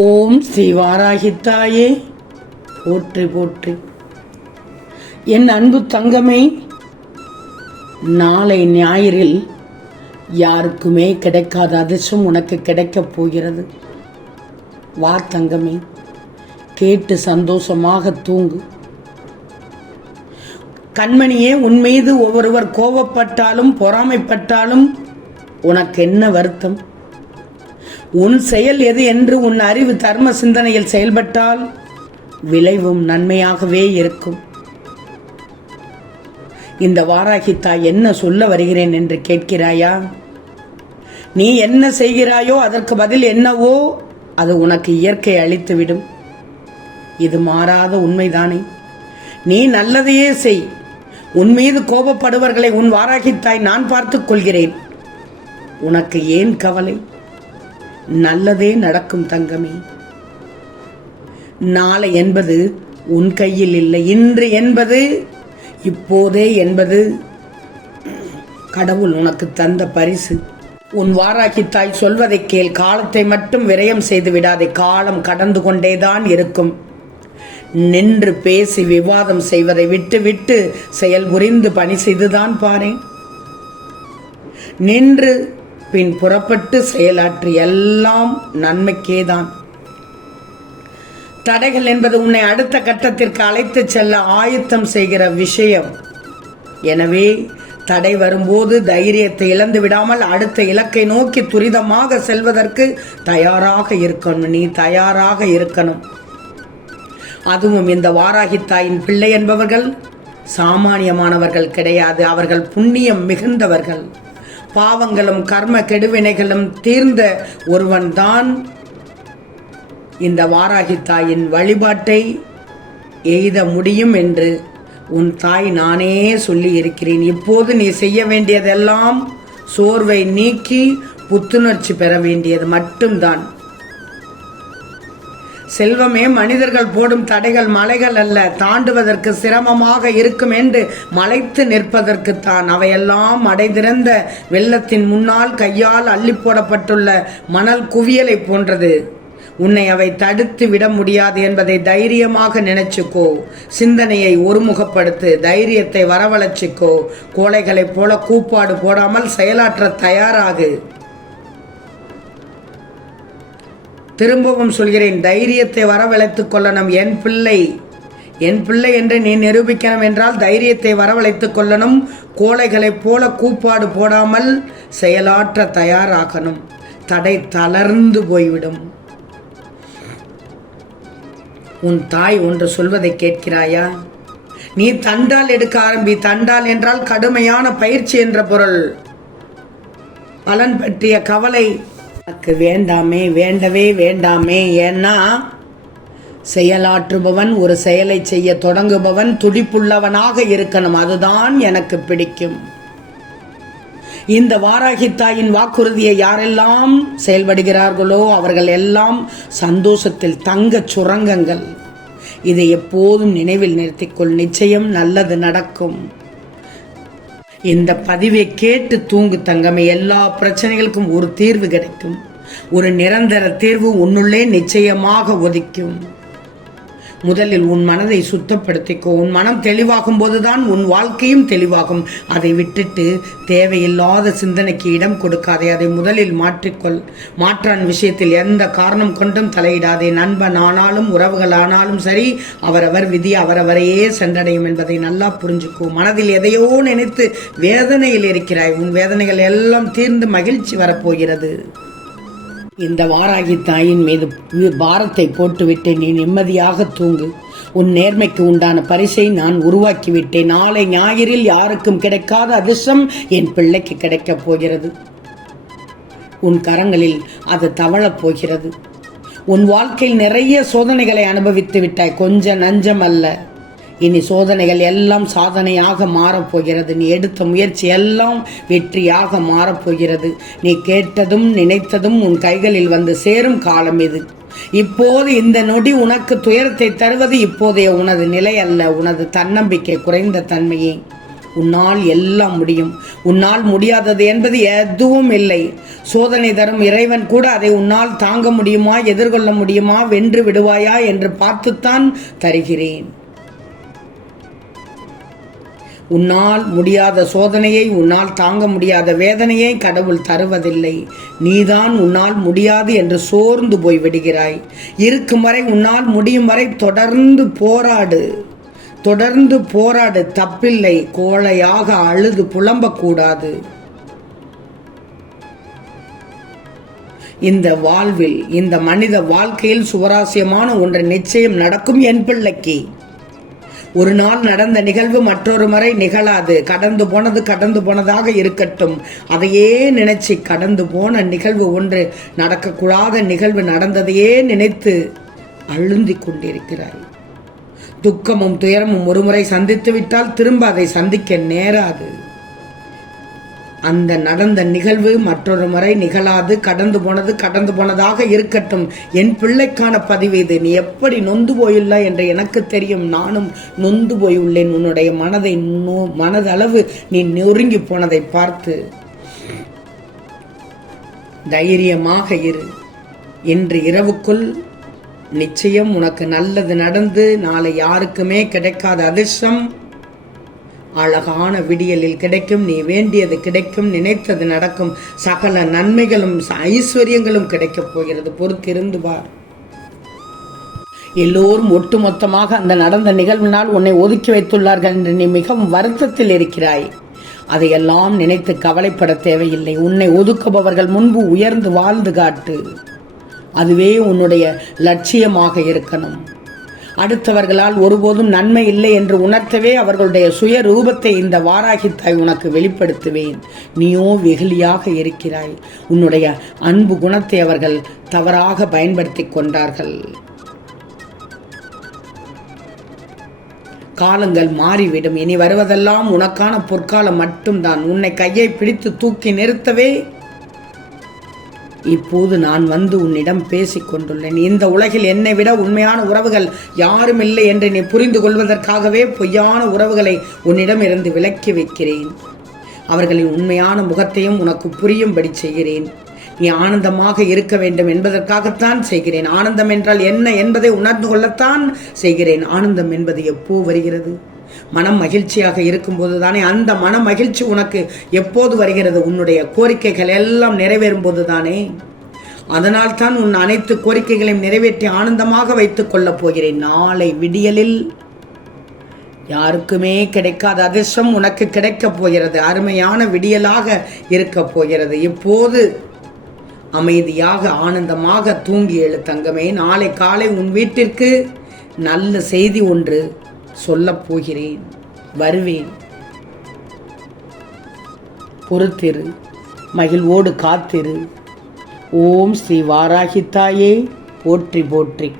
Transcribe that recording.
ஓம் ஸ்ரீவாராகித்தாயே போற்றி போற்றி. என் அன்பு தங்கமே நாளை ஞாயிறில் யாருக்குமே கிடைக்காத அதிர்ஷ்டம் உனக்கு கிடைக்கப் போகிறது. வா தங்கமே கேட்டு சந்தோஷமாக தூங்கு. கண்மணியே உன் மீது ஒவ்வொருவர் கோபப்பட்டாலும் பொறாமைப்பட்டாலும் உனக்கு என்ன வருத்தம்? உன் செயல் எது என்று உன் அறிவு தர்ம சிந்தனையில் செயல்பட்டால் விளைவும் நன்மையாகவே இருக்கும். இந்த வாராகி தாய் என்ன சொல்ல வருகிறேன் என்று கேட்கிறாயா? நீ என்ன செய்கிறாயோ அதற்கு பதில் என்னவோ அது உனக்கு இயற்கை அளித்துவிடும். இது மாறாத உண்மைதானே. நீ நல்லதையே செய். உன் மீது கோபப்படுவர்களை உன் வாராகித்தாய் நான் பார்த்துக் கொள்கிறேன். உனக்கு ஏன் கவலை? நல்லதே நடக்கும் தங்கமே. நாளை என்பது உன் கையில் இல்லை இன்று என்பது இப்போதே என்பது. கடவுள் உனக்கு தந்த பரிசு. உன் வாராகி தாய் சொல்வதை கேள் காலத்தை மட்டும் விரயம் செய்து விடாதே காலம் கடந்து கொண்டேதான் இருக்கும். நின்று பேசி விவாதம் செய்வதை விட்டு விட்டு செயல் புரிந்து பணி செய்துதான் பாரேன். நின்று பின் புறப்பட்டு செயலாற்றி எல்லாம் நன்மைக்கேதான். தடைகள் என்பது உன்னை அடுத்த கட்டத்திற்கு அழைத்து செல்ல ஆயத்தம் செய்கிற விஷயம். எனவே தடை வரும்போது தைரியத்தை இழந்து விடாமல் அடுத்த இலக்கை நோக்கி துரிதமாக செல்வதற்கு தயாராக இருக்கணும். நீ தயாராக இருக்கணும். அதுவும் இந்த வாராகி தாயின் பிள்ளை என்பவர்கள் சாமானியமானவர்கள் கிடையாது. அவர்கள் புண்ணியம் மிகுந்தவர்கள். பாவங்களும் கர்ம கெடுவினைகளும் தீர்ந்த ஒருவன்தான் இந்த வாராகி தாயின் வழிபாட்டை எய்த முடியும் என்று உன் தாய் நானே சொல்லி இருக்கிறேன் இப்போது நீ செய்ய வேண்டியதெல்லாம் சோர்வை நீக்கி புத்துணர்ச்சி பெற வேண்டியது மட்டும்தான். செல்வமே மனிதர்கள் போடும் தடைகள் மலைகள் அல்ல. தாண்டுவதற்கு சிரமமாக இருக்கும் என்று மலைத்து நிற்பதற்குத்தான் அவையெல்லாம் அடைதிறந்த வெள்ளத்தின் முன்னால் கையால் அள்ளி போடப்பட்டுள்ள மணல் குவியலை போன்றது. உன்னை அவை தடுத்து விட முடியாது என்பதை தைரியமாக நினைச்சுக்கோ. சிந்தனையை ஒருமுகப்படுத்து தைரியத்தை வரவழைச்சிக்கோ. கோழைகளைப் போல கூப்பாடு போடாமல் செயலாற்ற தயாராகு. திரும்பவும் சொல்கிறேன் தைரியத்தை வரவழைத்துக் கொள்ளணும் என் பிள்ளை. என் பிள்ளை என்று நீ நிரூபிக்கணும் என்றால் தைரியத்தை வரவழைத்துக் கொள்ளணும். கோழைகளைப் போல கூப்பாடு போடாமல் செயலாற்ற தயாராகணும். தடை தளர்ந்து போய்விடும். உன் தாய் ஒன்று சொல்வதை கேட்கிறாயா? நீ தண்டால் எடுக்க ஆரம்பி தண்டால் என்றால் கடுமையான பயிற்சி என்ற பொருள். பலன் பற்றிய கவலை எனக்கு வேண்டாமே வேண்டவே வேண்டாமே. ஏன்னா செயலாற்றுபவன் ஒரு செயலை செய்ய தொடங்குபவன் துடிப்புள்ளவனாக இருக்கணும். அதுதான் எனக்கு பிடிக்கும். இந்த வாராகி தாயின் வாக்குறுதியை யாரெல்லாம் செயல்படுகிறார்களோ அவர்கள் எல்லாம் சந்தோஷத்தில் தங்க சுரங்கங்கள். இதை எப்போதும் நினைவில் நிறுத்திக்கொள். நிச்சயம் நல்லது நடக்கும். இந்த பதிவை கேட்டு தூங்கு தங்கமே. எல்லா பிரச்சனைகளுக்கும் ஒரு தீர்வு கிடைக்கும். ஒரு நிரந்தர தீர்வு உன்னுள்ளே நிச்சயமாக ஒதிக்கும் முதலில் உன் மனதை சுத்தப்படுத்திக்கோ. உன் மனம் தெளிவாகும் போதுதான் உன் வாழ்க்கையும் தெளிவாகும். அதை விட்டுட்டு தேவையில்லாத சிந்தனைக்கு இடம் கொடுக்காதே. அதை முதலில் மாற்றிக்கொள். மாற்றான் விஷயத்தில் எந்த காரணம் கொண்டும் தலையிடாதே. நண்பன் ஆனாலும் உறவுகள் ஆனாலும் சரி அவரவர் விதி அவரவரையே சென்றடையும் என்பதை நல்லா புரிஞ்சுக்கோ. மனதில் எதையோ நினைத்து வேதனையில் இருக்கிறாய். உன் வேதனைகள் எல்லாம் தீர்ந்து மகிழ்ச்சி வரப்போகிறது. இந்த வாராகி தாயின் மீது பாரத்தை போட்டுவிட்டு நீ நிம்மதியாக தூங்கு. உன் நேர்மைக்கு உண்டான பரிசை நான் உருவாக்கிவிட்டேன். நாளை ஞாயிறில் யாருக்கும் கிடைக்காத அதிர்ஷ்டம் என் பிள்ளைக்கு கிடைக்கப் போகிறது. உன் கரங்களில் அது தவழப் போகிறது. உன் வாழ்க்கையில் நிறைய சோதனைகளை அனுபவித்து விட்டாய். கொஞ்சம் நஞ்சம் அல்ல. இனி சோதனைகள் எல்லாம் சாதனையாக மாறப்போகிறது. நீ எடுத்த முயற்சி எல்லாம் வெற்றியாக மாறப்போகிறது. நீ கேட்டதும் நினைத்ததும் உன் கைகளில் வந்து சேரும் காலம் இது. இப்போது இந்த நொடி உனக்கு துயரத்தை தருவது இப்போதைய உனது நிலை அல்ல உனது தன்னம்பிக்கை குறைந்த தன்மையே. உன்னால் எல்லாம் முடியும். உன்னால் முடியாதது என்பது எதுவும் இல்லை. சோதனை தரும் இறைவன் கூட அதை உன்னால் தாங்க முடியுமா எதிர்கொள்ள முடியுமா வென்று விடுவாயா என்று பார்த்துத்தான் தருகிறேன். உன்னால் முடியாத சோதனையை உன்னால் தாங்க முடியாத வேதனையை கடவுள் தருவதில்லை. நீதான் உன்னால் முடியாது என்று சோர்ந்து போய் விடுகிறாய். இருக்கும் வரை உன்னால் முடியும் வரை தொடர்ந்து போராடு. தொடர்ந்து போராடு தப்பில்லை. கோழையாக அழுது புலம்பக்கூடாது. இந்த வாழ்வில் இந்த மனித வாழ்க்கையில் சுவராசியமான ஒன்று நிச்சயம் நடக்கும் என் பிள்ளைக்கு. ஒரு நாள் நடந்த நிகழ்வு மற்றொரு முறை நிகழாது. கடந்து போனது கடந்து போனதாக இருக்கட்டும். அதையே நினைச்சு கடந்து போன நிகழ்வு ஒன்று நடக்கக்கூடாத நிகழ்வு நடந்ததையே நினைத்து அழுந்தி கொண்டிருக்கிறார் துக்கமும் துயரமும் ஒருமுறை சந்தித்து விட்டால் திரும்ப அதை சந்திக்க நேராது. அந்த நடந்த நிகழ்வு மற்றொரு முறை நிகழாது கடந்து போனது கடந்து போனதாக இருக்கட்டும். என் பிள்ளைக்கான பதிவு இது. நீ எப்படி நொந்து போயுள்ள என்று எனக்கு தெரியும். நானும் நொந்து போயுள்ளேன். உன்னுடைய மனதை நோ மனதளவு நீ நொறுங்கி போனதை பார்த்து. தைரியமாக இரு. இன்று இரவுக்குள் நிச்சயம் உனக்கு நல்லது நடந்து நாளை யாருக்குமே கிடைக்காத அதிர்ஷ்டம். அழகான விடியலில் கிடைக்கும் நீ வேண்டியது கிடைக்கும் நினைத்தது நடக்கும். சகல நன்மைகளும் ஐஸ்வர்யங்களும் கிடைக்கப் போகிறது. பொறுத்திருந்து பார் எல்லோரும் ஒட்டுமொத்தமாக அந்த நடந்த நிகழ்வினால் உன்னை ஒதுக்கி வைத்துள்ளார்கள் என்று நீ மிகவும் வருத்தத்தில் இருக்கிறாய். அதையெல்லாம் நினைத்து கவலைப்பட தேவையில்லை. உன்னை ஒதுக்குபவர்கள் முன்பு உயர்ந்து வாழ்ந்து காட்டு. அதுவே உன்னுடைய லட்சியமாக இருக்கணும். அடுத்தவர்களால் ஒருபோதும் நன்மை இல்லை என்று உணர்த்தவே அவர்களுடைய சுய ரூபத்தை இந்த வாராகித்தாய் உனக்கு வெளிப்படுத்துவேன். நீயோ வெகுளியாக இருக்கிறாய். உன்னுடைய அன்பு குணத்தை அவர்கள் தவறாக பயன்படுத்தி கொண்டார்கள். காலங்கள் மாறிவிடும். இனி வருவதெல்லாம் உனக்கான பொற்காலம் மட்டும்தான். உன்னை கையை பிடித்து தூக்கி நிறுத்தவே இப்போது நான் வந்து உன்னிடம் பேசிக் கொண்டுள்ளேன். இந்த உலகில் என்னை விட உண்மையான உறவுகள் யாரும் இல்லை என்று நீ புரிந்து கொள்வதற்காகவே பொய்யான உறவுகளை உன்னிடம் இருந்து விலக்கி வைக்கிறேன். அவர்களின் உண்மையான முகத்தையும் உனக்கு புரியும்படி செய்கிறேன். நீ ஆனந்தமாக இருக்க வேண்டும் என்பதற்காகத்தான் செய்கிறேன். ஆனந்தம் என்றால் என்ன என்பதை உணர்ந்து கொள்ளத்தான் செய்கிறேன். ஆனந்தம் என்பது எப்போ வருகிறது? மனம் மகிழ்ச்சியாக இருக்கும்போது தானே அந்த மன மகிழ்ச்சி உனக்கு எப்போது வருகிறது? உன்னுடைய கோரிக்கைகள் எல்லாம் நிறைவேறும் போது தானே அதனால் தான் உன் அனைத்து கோரிக்கைகளையும் நிறைவேற்றி ஆனந்தமாக வைத்துக் கொள்ளப் போகிறேன். நாளை விடியலில் யாருக்குமே கிடைக்காத அதிர்ஷ்டம் உனக்கு கிடைக்கப் போகிறது. அருமையான விடியலாக இருக்கப் போகிறது. இப்போது அமைதியாக ஆனந்தமாக தூங்கி எழு தங்கமே. நாளை காலை உன் வீட்டிற்கு நல்ல செய்தி ஒன்று சொல்லப் போகிறேன் வருவேன். பொறுத்திரு மகிழ்வோடு காத்திரு. ஓம் ஸ்ரீ வாராகித்தாயே போற்றி போற்றி.